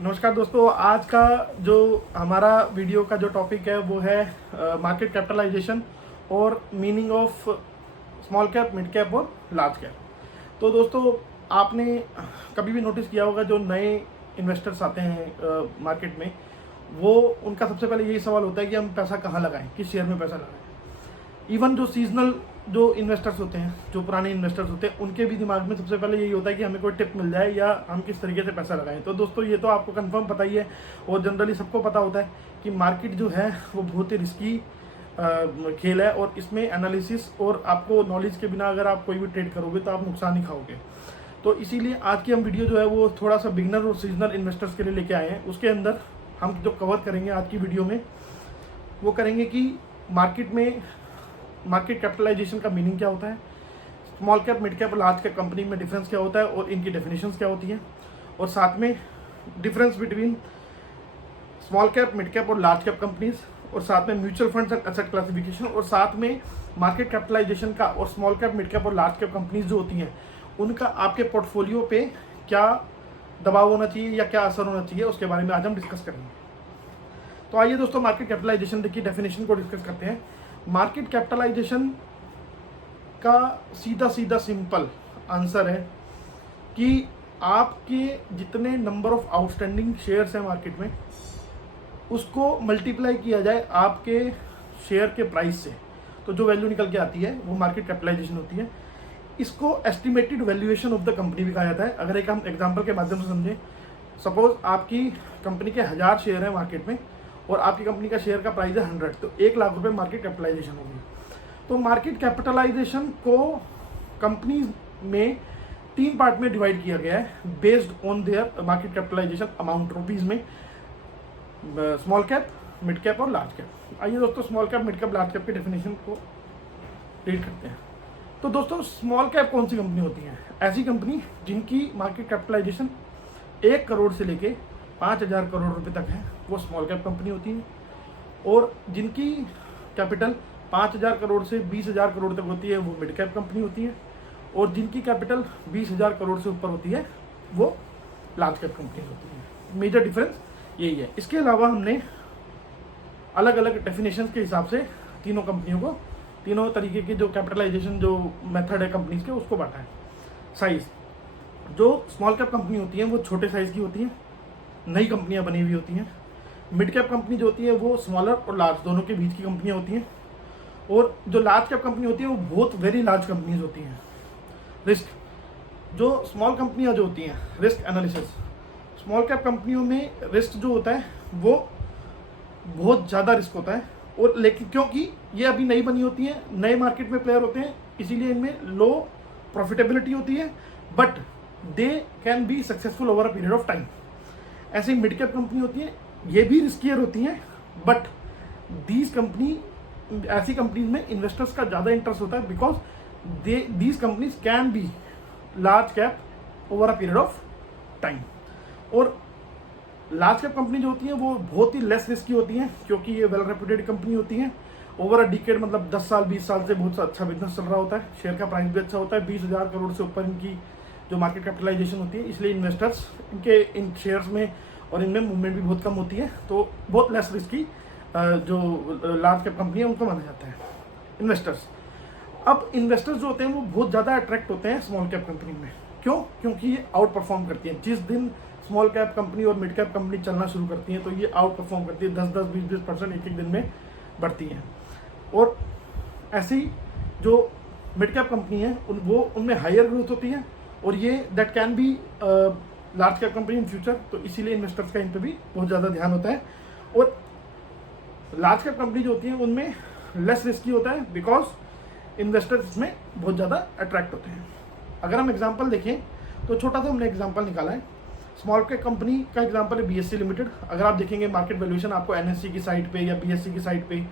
नमस्कार दोस्तों, आज का जो हमारा वीडियो का जो टॉपिक है वो है मार्केट कैपिटलाइजेशन और meaning of small cap, mid cap और लार्ज कैप। तो दोस्तों, आपने कभी भी नोटिस किया होगा जो नए इन्वेस्टर्स आते हैं मार्केट में, वो उनका सबसे पहले यही सवाल होता है कि हम पैसा कहाँ लगाएं, किस शेयर में पैसा लगाएं। इवन जो सीजनल जो इन्वेस्टर्स होते हैं, जो पुराने इन्वेस्टर्स होते हैं, उनके भी दिमाग में सबसे पहले यही होता है कि हमें कोई टिप मिल जाए या हम किस तरीके से पैसा लगाएं। तो दोस्तों, ये तो आपको कंफर्म पता ही है और जनरली सबको पता होता है कि मार्केट जो है वो बहुत ही रिस्की खेल है और इसमें एनालिसिस और आपको नॉलेज के बिना अगर आप कोई भी ट्रेड करोगे तो आप नुकसान ही खाओगे। तो इसीलिए आज की हम वीडियो जो है वो थोड़ा सा बिगनर और सीजनल इन्वेस्टर्स के लिए लेके आए हैं। उसके अंदर हम जो कवर करेंगे आज की वीडियो में, वो करेंगे कि मार्केट में मार्केट कैपिटलाइजेशन का मीनिंग क्या होता है, स्मॉल कैप, मिड कैप और लार्ज कैप कंपनी में डिफरेंस क्या होता है और इनकी डेफिनेशंस क्या होती हैं, और साथ में difference between small cap, mid cap और लार्ज कैप कंपनीज, और साथ में mutual funds and asset classification, और साथ में मार्केट कैपिटलाइजेशन का और स्मॉल कैप, मिड कैप और लार्ज कैप कंपनीज जो होती हैं उनका आपके पोर्टफोलियो पे क्या दबाव होना चाहिए या क्या असर होना चाहिए, उसके बारे में आज हम डिस्कस करेंगे। तो आइए दोस्तों, मार्केट कैपिटलाइजेशन देखिए डेफिनेशन को डिस्कस करते हैं। मार्केट कैपिटलाइजेशन का सीधा सीधा सिंपल आंसर है कि आपके जितने नंबर ऑफ आउटस्टैंडिंग शेयर्स हैं मार्केट में, उसको मल्टीप्लाई किया जाए आपके शेयर के प्राइस से, तो जो वैल्यू निकल के आती है वो मार्केट कैपिटलाइजेशन होती है। इसको estimated valuation of the company भी कहा जाता है। अगर एक हम एग्जांपल के माध्यम से समझें, सपोज आपकी कंपनी के 1000 शेयर हैं मार्केट में और आपकी कंपनी का शेयर का प्राइस है 100, तो 1 लाख रुपए मार्केट कैपिटलाइजेशन होगी। तो मार्केट कैपिटलाइजेशन को कंपनी में 3 पार्ट में डिवाइड किया गया है based on their market capitalisation amount rupees में, स्मॉल कैप, मिड कैप और लार्ज कैप। आइए दोस्तों, small cap, mid cap, large cap की डेफिनेशन को रीड करते हैं। तो दोस्तों, स्मॉल कैप कौन सी कंपनी होती है? ऐसी कंपनी जिनकी मार्केट कैपिटलाइजेशन 1 करोड़ से लेके 5000 करोड़ रुपए तक है, वो स्मॉल कैप कंपनी होती है। और जिनकी कैपिटल 5000 करोड़ से 20000 करोड़ तक होती है, वो मिड कैप कंपनी होती है। और जिनकी कैपिटल 20000 करोड़ से ऊपर होती है, वो लार्ज कैप कंपनी होती है। मेजर डिफरेंस यही है। इसके अलावा हमने अलग अलग डेफिनेशन के हिसाब से तीनों कंपनियों को, तीनों तरीके के जो कैपिटलाइजेशन जो मेथड है कंपनीज के, उसको बांटा है। साइज, जो स्मॉल कैप कंपनी होती है वो छोटे साइज की होती है, नई कंपनियां बनी हुई होती हैं। मिड कैप कंपनी जो होती है वो स्मॉलर और लार्ज दोनों के बीच की कंपनियां होती हैं। और जो लार्ज कैप कंपनी होती है वो बहुत वेरी लार्ज कंपनीज होती हैं। रिस्क, जो स्मॉल कंपनियां जो होती हैं, रिस्क एनालिसिस, स्मॉल कैप कंपनियों में रिस्क जो होता है वो बहुत ज़्यादा रिस्क होता है। और लेकिन क्योंकि ये अभी नई बनी होती हैं, नए मार्केट में प्लेयर होते हैं, इसीलिए इनमें लो प्रॉफिटेबिलिटी होती है, but they can be successful over a period of time. ऐसे मिड कैप कंपनी होती है, ये भी रिस्कियर होती हैं, बट दीज कंपनी, ऐसी कंपनीज में इन्वेस्टर्स का ज़्यादा इंटरेस्ट होता है, because these companies can be large cap over a period of time. और लार्ज कैप कंपनी जो होती है वो बहुत ही लेस रिस्की होती हैं, क्योंकि ये वेल रेप्यूटेड कंपनी होती हैं। ओवर अ डिकेड, मतलब 10 साल 20 साल से बहुत अच्छा बिजनेस चल रहा होता है, शेयर का प्राइस भी अच्छा होता है, 20000 करोड़ से ऊपर इनकी जो मार्केट कैपिटलाइजेशन होती है, इसलिए इन्वेस्टर्स इनके इन शेयर्स में और इनमें मूवमेंट भी बहुत कम होती है, तो बहुत लेस रिस्की जो लार्ज कैप कंपनी है उनको माना जाता है। इन्वेस्टर्स, अब इन्वेस्टर्स जो होते हैं वो बहुत ज़्यादा अट्रैक्ट होते हैं स्मॉल कैप कंपनी में। क्यों? क्योंकि ये आउट परफॉर्म करती है। जिस दिन स्मॉल कैप कंपनी और मिड कैप कंपनी चलना शुरू करती हैं तो ये आउट परफॉर्म करती है, 10-10, 20-20% एक एक दिन में बढ़ती हैं। और ऐसी जो मिड कैप कंपनी है उनमें हायर ग्रोथ होती है, और ये that can be large cap company in future, तो इसीलिए इन्वेस्टर्स का इन पर भी बहुत ज़्यादा ध्यान होता है। और लार्ज कैप कंपनी जो होती है उनमें लेस रिस्की होता है, बिकॉज इन्वेस्टर्स इसमें बहुत ज़्यादा अट्रैक्ट होते हैं। अगर हम एग्जांपल देखें तो छोटा सा हमने एग्जांपल निकाला है। स्मॉल कैप कंपनी का एग्जांपल है बीएससी लिमिटेड। अगर आप देखेंगे मार्केट वैल्यूएशन आपको एनएससी की साइट पे या बीएससी की साइट पे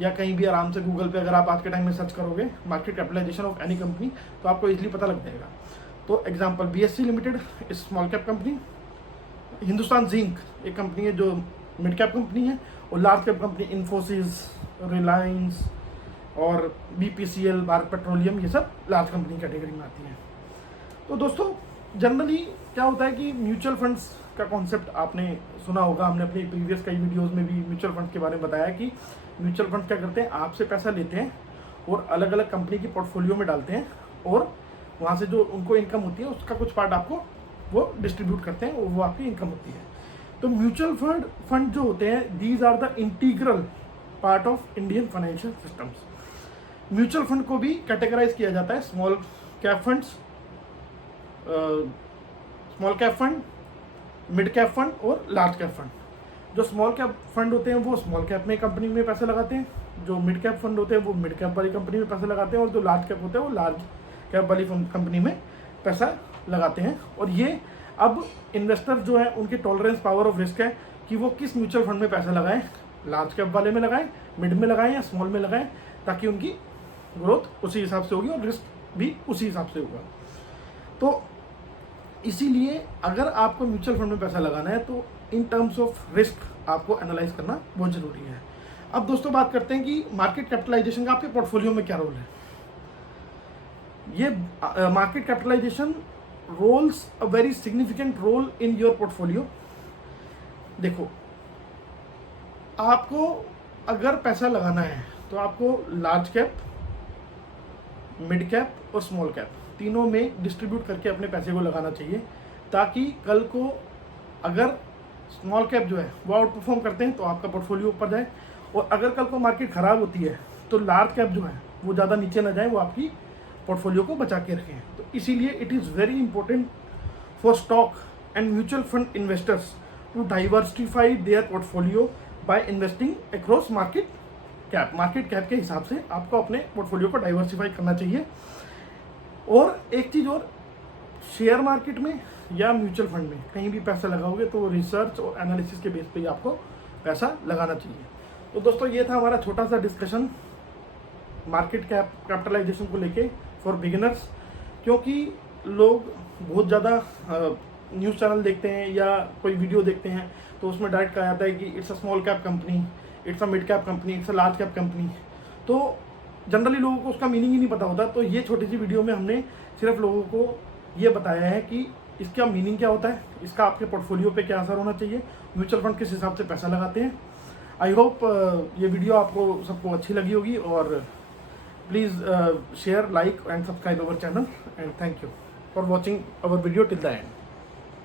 या कहीं भी आराम से गूगल पे अगर आप आज के टाइम में सर्च करोगे market capitalisation of any company, तो आपको इजीली पता लग जाएगा। तो example, BSC limited is small cap company, Hindustan Zinc एक कंपनी है जो मिड कैप कंपनी है, और large cap company Infosys, Reliance और बीपीसीएल, भारत पेट्रोलियम, ये सब लार्ज कंपनी कैटेगरी में आती है। तो दोस्तों, जनरली क्या होता है कि म्यूचुअल फंड्स का कॉन्सेप्ट आपने सुना होगा, हमने अपनी प्रीवियस कई वीडियोस में भी म्यूचुअल फंड्स के बारे में बताया कि म्यूचुअल फंड क्या करते हैं, आपसे पैसा लेते हैं और अलग अलग कंपनी की पोर्टफोलियो में डालते हैं और वहाँ से जो उनको इनकम होती है उसका कुछ पार्ट आपको वो डिस्ट्रीब्यूट करते हैं और वो आपकी इनकम होती है। तो म्यूचुअल फंड जो होते हैं, these are the integral part of Indian financial systems. Mutual fund को भी कैटेगराइज किया जाता है small cap funds, small cap fund, mid cap fund और लार्ज कैप फंड। जो स्मॉल कैप फंड होते हैं वो स्मॉल कैप में कंपनी में पैसे लगाते हैं, जो मिड कैप फंड होते हैं वो मिड कैप वाली कंपनी में पैसे लगाते हैं, और जो लार्ज कैप होते हैं वो लार्ज कैप वाली कंपनी में पैसा लगाते हैं। और ये अब इन्वेस्टर जो है उनकी टॉलरेंस पावर ऑफ रिस्क है कि वो किस म्यूचुअल फंड में पैसा लगाएं, लार्ज कैप वाले में लगाएं, मिड में लगाएं या स्मॉल में लगाएं, ताकि उनकी ग्रोथ उसी हिसाब से होगी और रिस्क भी उसी हिसाब से होगा। तो इसीलिए अगर आपको म्यूचुअल फंड में पैसा लगाना है तो इन टर्म्स ऑफ रिस्क आपको एनालाइज करना बहुत ज़रूरी है। अब दोस्तों बात करते हैं कि मार्केट कैपिटलाइजेशन का आपके पोर्टफोलियो में क्या रोल है। ये market capitalisation roles a very significant role in your portfolio. देखो, आपको अगर पैसा लगाना है तो आपको लार्ज कैप, मिड कैप और स्मॉल कैप तीनों में डिस्ट्रीब्यूट करके अपने पैसे को लगाना चाहिए, ताकि कल को अगर स्मॉल कैप जो है वो आउट परफॉर्म करते हैं तो आपका पोर्टफोलियो ऊपर जाए, और अगर कल को मार्केट ख़राब होती है तो लार्ज कैप जो है वो ज़्यादा नीचे ना जाए, वो आपकी पोर्टफोलियो को बचा के रखें। तो इसीलिए it is very important for stock and mutual fund investors to diversify their portfolio by investing across market cap के हिसाब से आपको अपने पोर्टफोलियो को डाइवर्सिफाई करना चाहिए। और एक चीज़ और, शेयर मार्केट में या म्यूचुअल फंड में कहीं भी पैसा लगाओगे तो रिसर्च और एनालिसिस के बेस पे ही आपको पैसा लगाना चाहिए। तो दोस्तों ये था हमारा छोटा सा डिस्कशन मार्केट कैपिटलाइजेशन को लेके फॉर बिगिनर्स, क्योंकि लोग बहुत ज़्यादा न्यूज़ चैनल देखते हैं या कोई वीडियो देखते हैं तो उसमें डायरेक्ट कहा जाता है कि it's a small cap company, it's a mid cap company, it's a large cap company. तो जनरली लोगों को उसका मीनिंग ही नहीं पता होता। तो ये छोटी सी वीडियो में हमने सिर्फ लोगों को ये बताया है कि इसका मीनिंग क्या होता है, इसका आपके पोर्टफोलियो पे क्या असर होना चाहिए, म्यूचुअल फंड किस हिसाब से पैसा लगाते हैं। आई होप ये वीडियो आपको सबको अच्छी लगी होगी, और please share, like and subscribe our channel, and thank you for watching our video till the end.